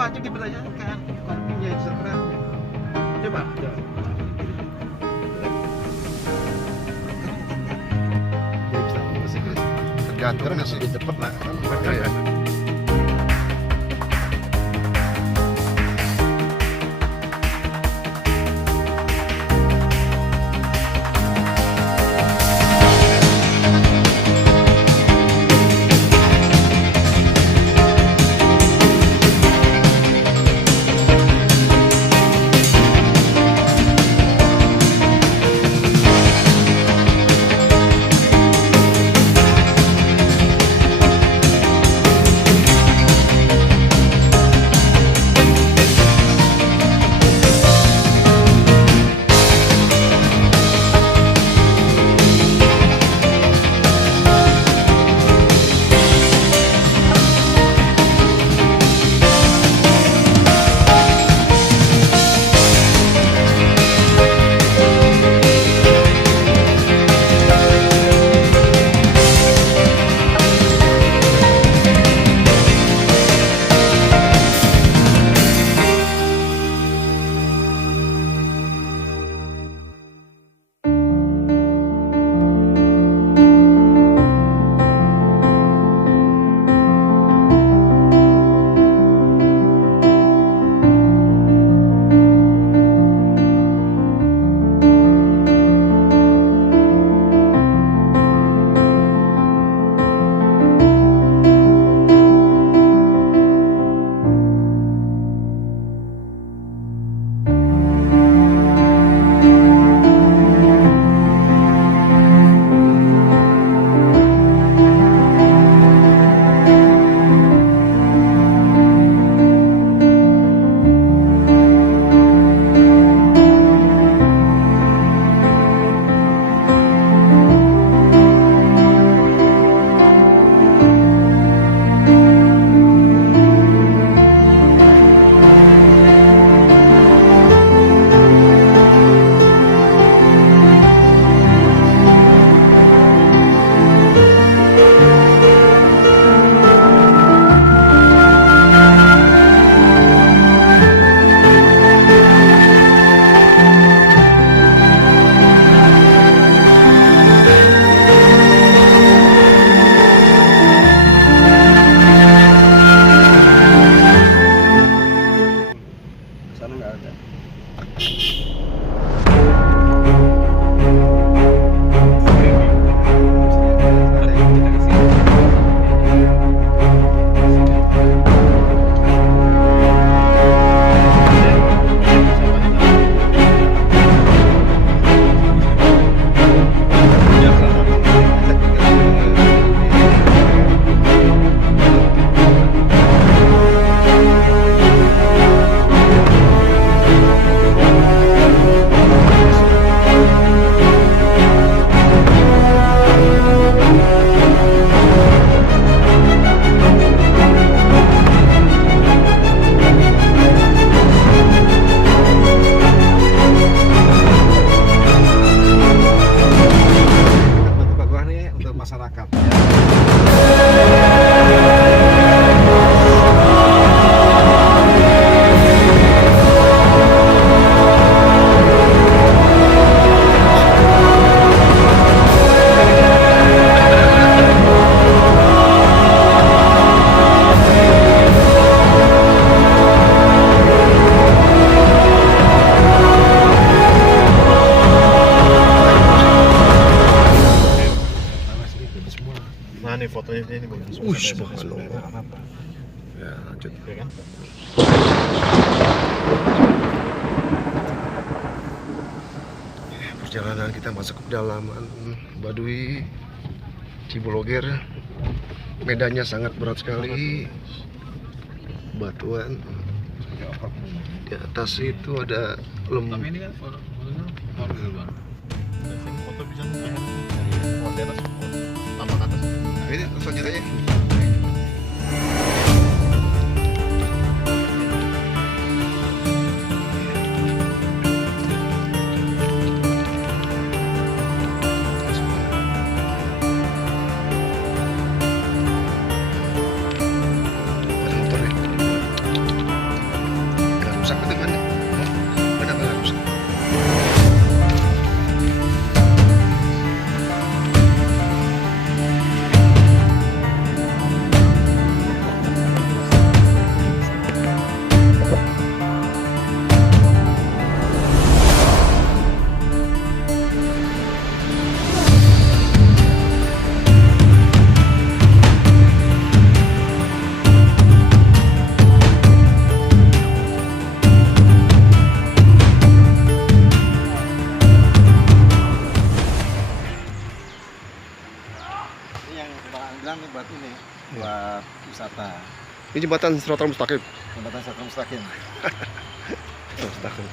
aja dipertanyakan kopinya serang. Coba. Tergantung Masih sih. cepet lah kan. Ya. Sana nggak ada. Masyarakat. Nah nih fotonya ini bagus. Ush, mahal. Apa? Ya, lanjut. Ya kan? Perjalanan kita masuk ke pedalaman Baduy Cibologer. Medannya sangat berat sekali. Batuan. Di atas itu ada Tapi ini kan fotonya mobil bang. Foto bisa oh, di atas, tambah ke atas. ini langsung aja. Ada motornya. rusak itu kan? Banyak banget rusak. Ini yang Bang bilang nih buat ini, buat wisata. Ini jembatan Siratal Mustaqim. Jembatan Siratal Mustaqim. Mustaqim.